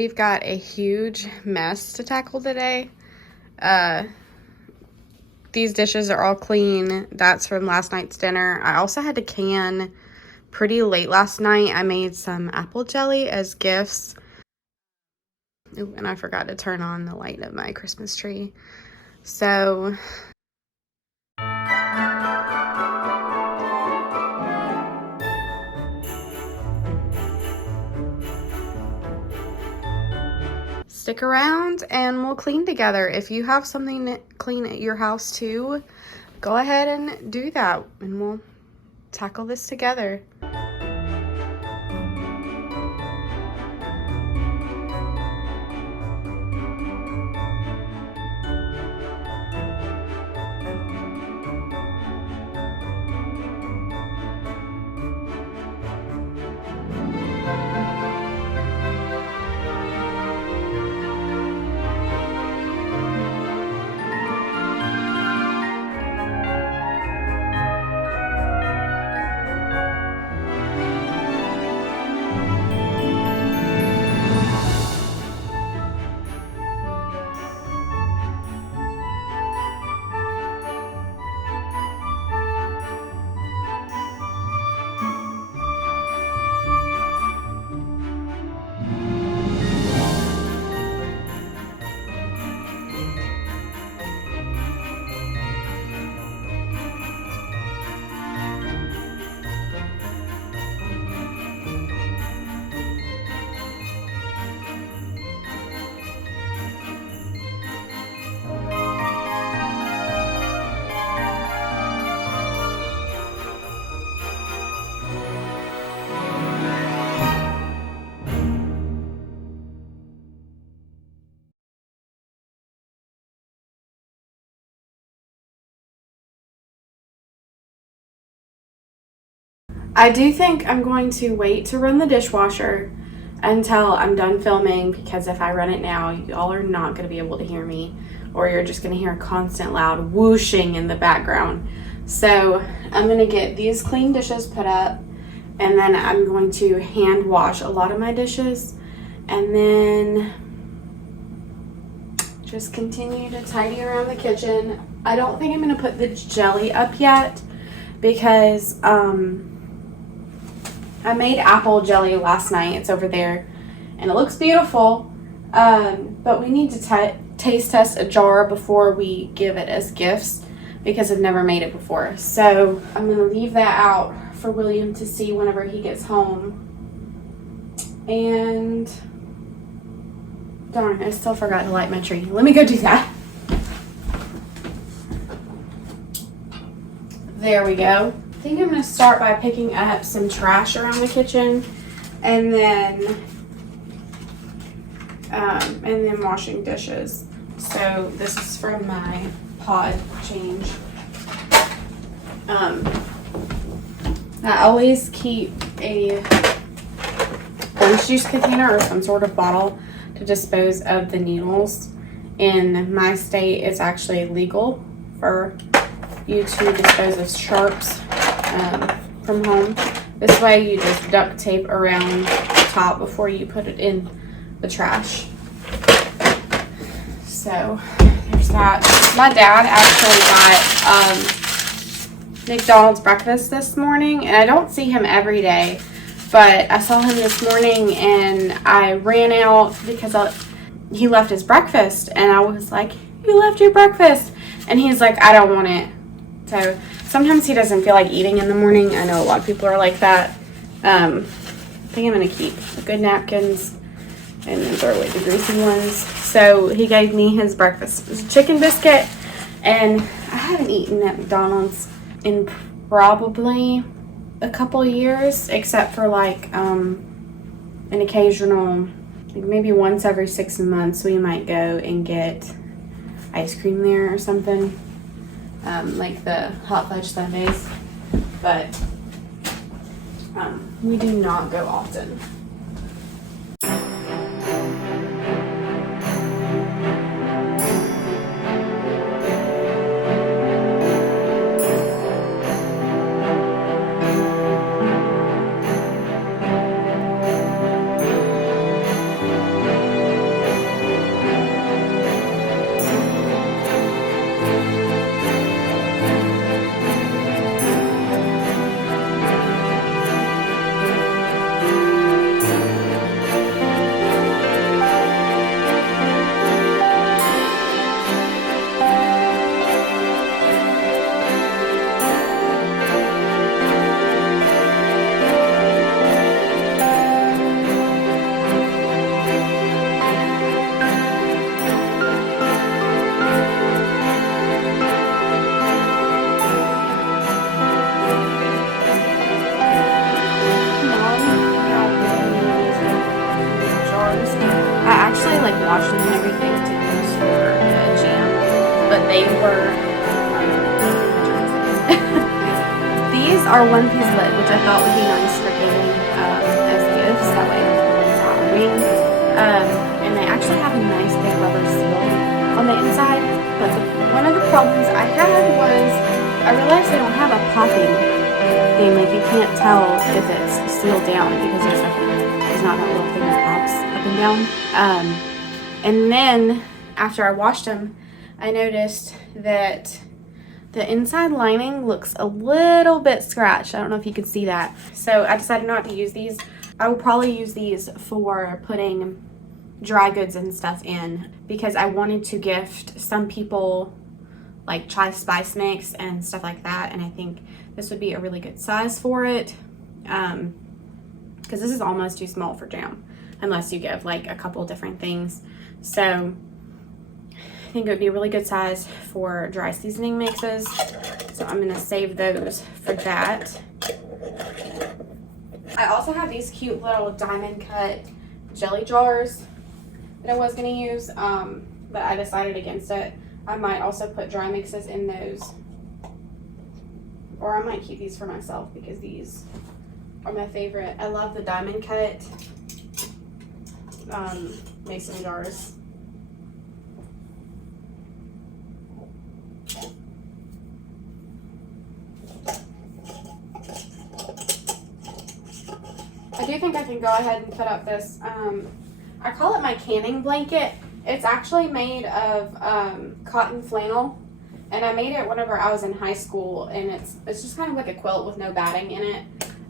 We've got a huge mess to tackle today. These dishes are all clean. That's from last night's dinner. I also had to can pretty late last night. I made some apple jelly as gifts. Ooh, and I forgot to turn on the light of my Christmas tree. So stick around and we'll clean together. If you have something to clean at your house too, go ahead and do that and we'll tackle this together. I do think I'm going to wait to run the dishwasher until I'm done filming, because if I run it now, y'all are not going to be able to hear me, or you're just going to hear a constant loud whooshing in the background. So I'm going to get these clean dishes put up, and then I'm going to hand wash a lot of my dishes, and then just continue to tidy around the kitchen. I don't think I'm going to put the jelly up yet, because I made apple jelly last night. It's over there and it looks beautiful, but we need to taste test a jar before we give it as gifts, because I've never made it before. So I'm gonna leave that out for William to see whenever he gets home. And darn, I still forgot to light my tree. Let me go do that. There we go. I think I'm going to start by picking up some trash around the kitchen, and then washing dishes. So this is from my pod change. I always keep a orange juice container or some sort of bottle to dispose of the needles. In my state, it's actually legal for you to dispose of sharps from home. This way you just duct tape around the top before you put it in the trash. So there's that. My dad actually got McDonald's breakfast this morning, and I don't see him every day, but I saw him this morning and I ran out because he left his breakfast, and I was like, "You left your breakfast?" And he's like, "I don't want it." So sometimes he doesn't feel like eating in the morning. I know a lot of people are like that. I think I'm going to keep the good napkins and then throw away the greasy ones. So he gave me his breakfast. It was a chicken biscuit, and I haven't eaten at McDonald's in probably a couple years, except for like an occasional, like maybe once every 6 months we might go and get ice cream there or something. Like the hot fudge sundaes, but we do not go often. wash them and everything to use for jam. But they were, these are one-piece lid, which I thought would be nice for giving as gifts. That way it's not a ring. And they actually have a nice big rubber seal on the inside. But one of the problems I had was I realized they don't have a popping thing. Like you can't tell if it's sealed down because there's not that little thing that pops up and down. And then after I washed them, I noticed that the inside lining looks a little bit scratched. I don't know if you could see that. So I decided not to use these. I will probably use these for putting dry goods and stuff in because I wanted to gift some people like chai spice mix and stuff like that, and I think this would be a really good size for it because this is almost too small for jam unless you give like a couple different things. So I think it would be a really good size for dry seasoning mixes, so I'm going to save those for that. I also have these cute little diamond cut jelly jars that I was going to use, but I decided against it. I might also put dry mixes in those, or I might keep these for myself because these are my favorite. I love the diamond cut mason jars. I do think I can go ahead and put up this, I call it my canning blanket. It's actually made of cotton flannel, and I made it whenever I was in high school, and it's just kind of like a quilt with no batting in it.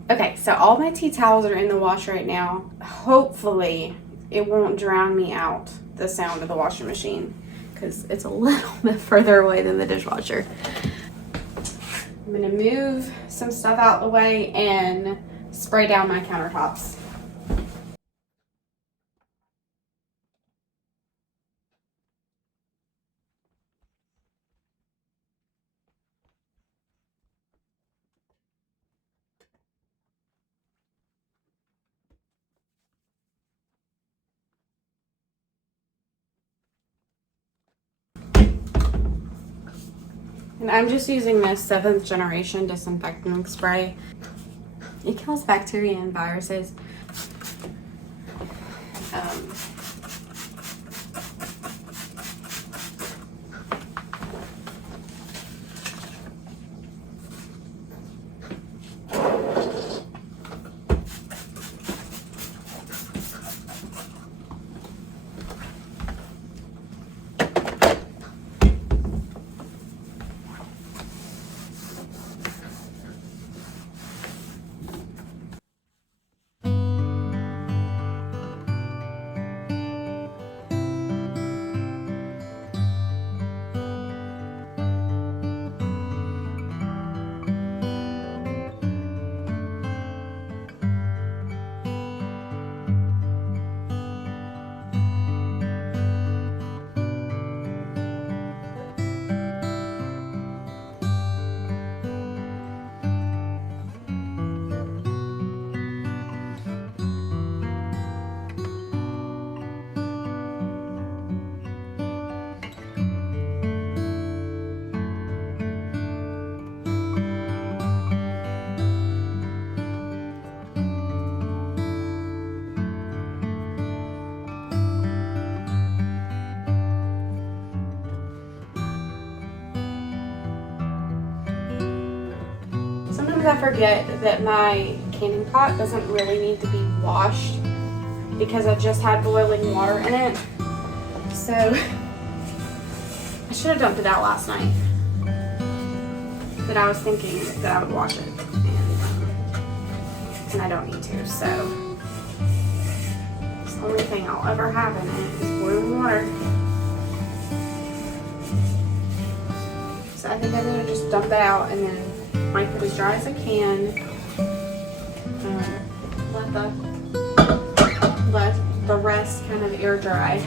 Okay, so all my tea towels are in the wash right now. Hopefully it won't drown me out, the sound of the washing machine, because it's a little bit further away than the dishwasher. I'm gonna move some stuff out the way and spray down my countertops. And I'm just using this 7th generation disinfectant spray. It kills bacteria and viruses. Sometimes I forget that my canning pot doesn't really need to be washed because I just had boiling water in it. So I should have dumped it out last night. But I was thinking that I would wash it, and I don't need to, so it's the only thing I'll ever have in it is boiling water. So I think I'm gonna just dump it out and then wipe it as dry as I can. Let the rest kind of air dry.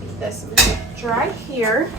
Keep this dry here.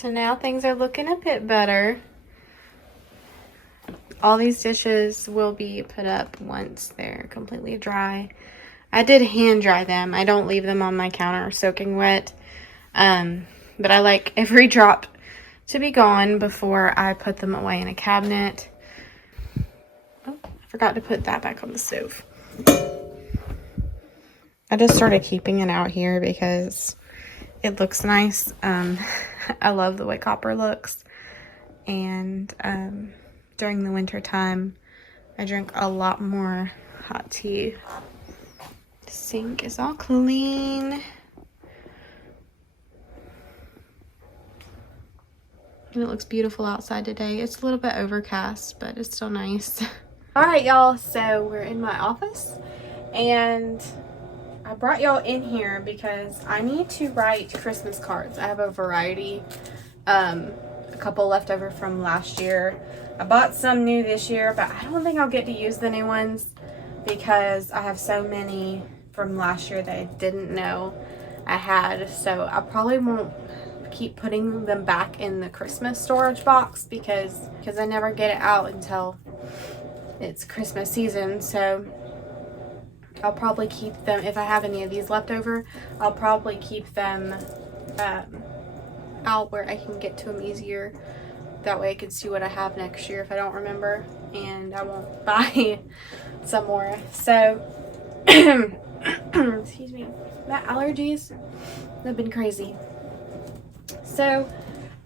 So now things are looking a bit better. All these dishes will be put up once they're completely dry. I did hand dry them. I don't leave them on my counter soaking wet. But I like every drop to be gone before I put them away in a cabinet. Oh, I forgot to put that back on the stove. I just started keeping it out here because it looks nice. I love the way copper looks. And during the winter time, I drink a lot more hot tea. The sink is all clean. And it looks beautiful outside today. It's a little bit overcast, but it's still nice. All right, y'all. So we're in my office, and I brought y'all in here because I need to write Christmas cards. I have a variety, a couple left over from last year. I bought some new this year, but I don't think I'll get to use the new ones because I have so many from last year that I didn't know I had. So I probably won't keep putting them back in the Christmas storage box because I never get it out until it's Christmas season. So I'll probably keep them, if I have any of these left over, I'll probably keep them out where I can get to them easier. That way I can see what I have next year if I don't remember, and I won't buy some more. So excuse me, my allergies have been crazy. So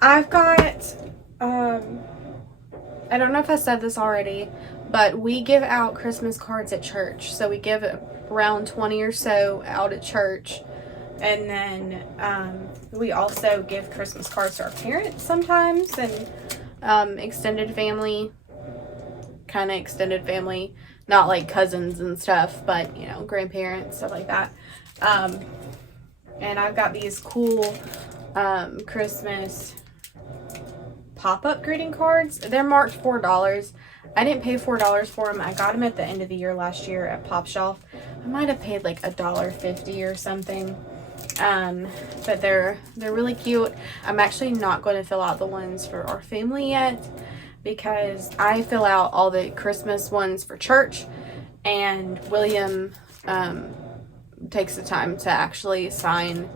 I've got, I don't know if I said this already, but we give out Christmas cards at church. So we give around 20 or so out at church. And then we also give Christmas cards to our parents sometimes, and extended family, kind of extended family, not like cousins and stuff, but, you know, grandparents, stuff like that. And I've got these cool Christmas pop-up greeting cards. They're marked $4. I didn't pay $4 for them. I got them at the end of the year last year at Pop Shelf. I might have paid like $1.50 or something. But they're really cute. I'm actually not going to fill out the ones for our family yet because I fill out all the Christmas ones for church, and William takes the time to actually sign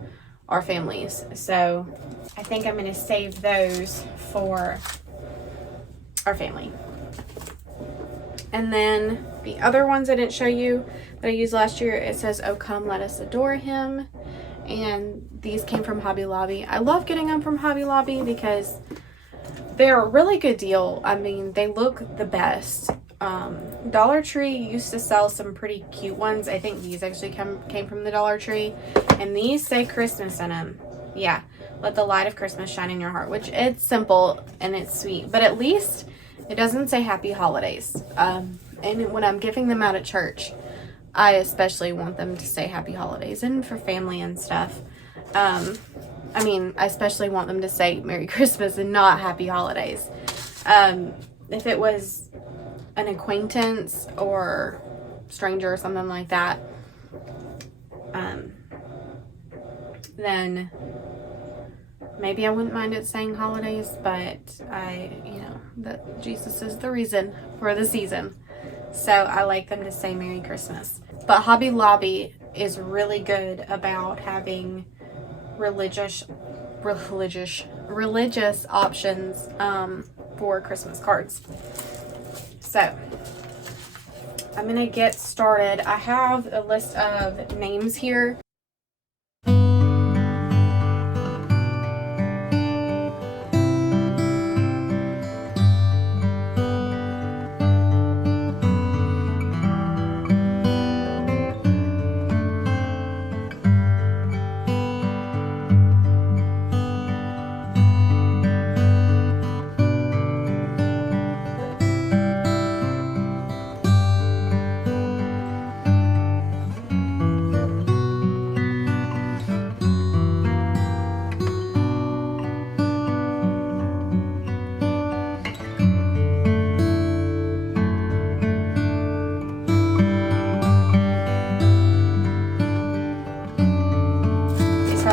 our families. So I think I'm going to save those for our family. And then the other ones I didn't show you that I used last year, it says, "Oh, come, let us adore him." And these came from Hobby Lobby. I love getting them from Hobby Lobby because they're a really good deal. I mean, they look the best. Dollar Tree used to sell some pretty cute ones. I think these actually came from the Dollar Tree. And these say Christmas in them. Yeah, let the light of Christmas shine in your heart, which it's simple and it's sweet. But at least it doesn't say Happy Holidays. And when I'm giving them out at church, I especially want them to say Happy Holidays, and for family and stuff. I mean, I especially want them to say Merry Christmas and not Happy Holidays. If it was an acquaintance or stranger or something like that, then maybe I wouldn't mind it saying holidays, but that Jesus is the reason for the season. So I like them to say Merry Christmas. But Hobby Lobby is really good about having religious options for Christmas cards. So I'm gonna get started. I have a list of names here.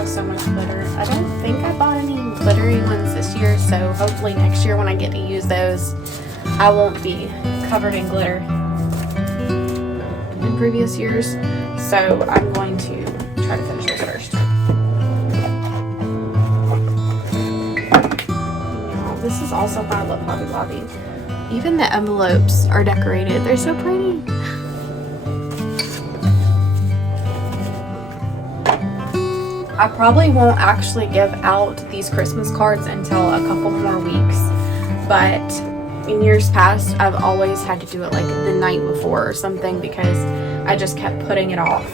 have so much glitter. I don't think I bought any glittery ones this year, so hopefully next year when I get to use those, I won't be covered in glitter in previous years. So I'm going to try to finish this first. This is also why I love Hobby Lobby. Even the envelopes are decorated. They're so pretty. I probably won't actually give out these Christmas cards until a couple more weeks, but in years past, I've always had to do it like the night before or something because I just kept putting it off.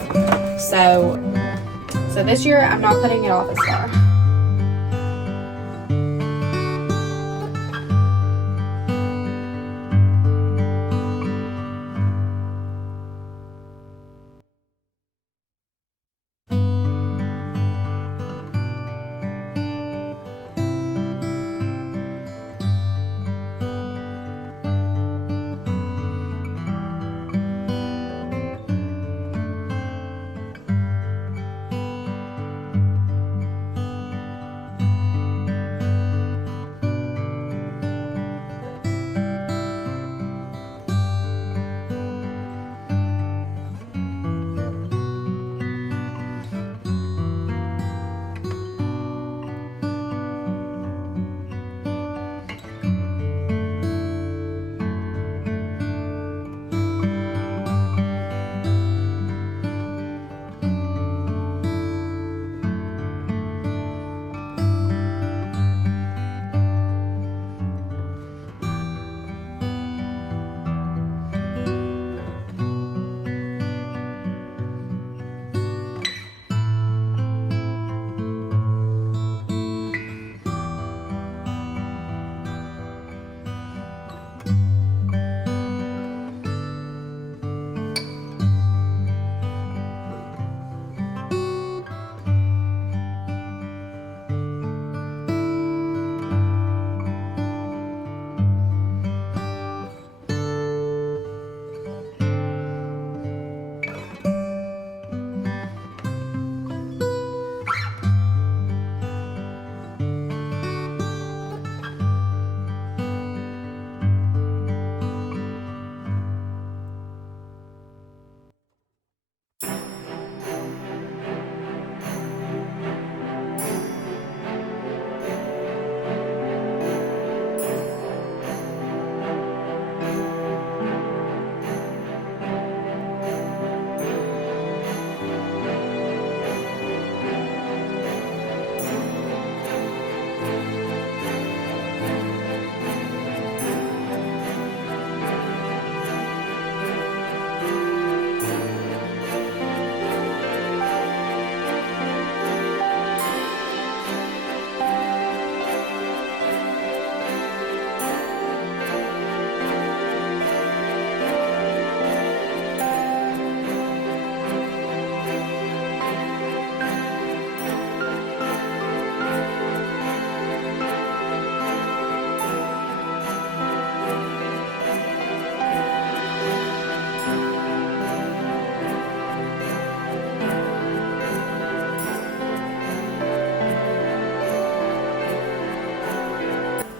So this year, I'm not putting it off as far.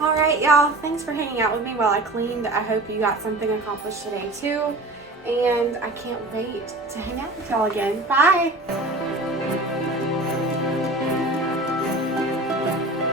Alright, y'all, thanks for hanging out with me while I cleaned. I hope you got something accomplished today too, and I can't wait to hang out with y'all again. Bye!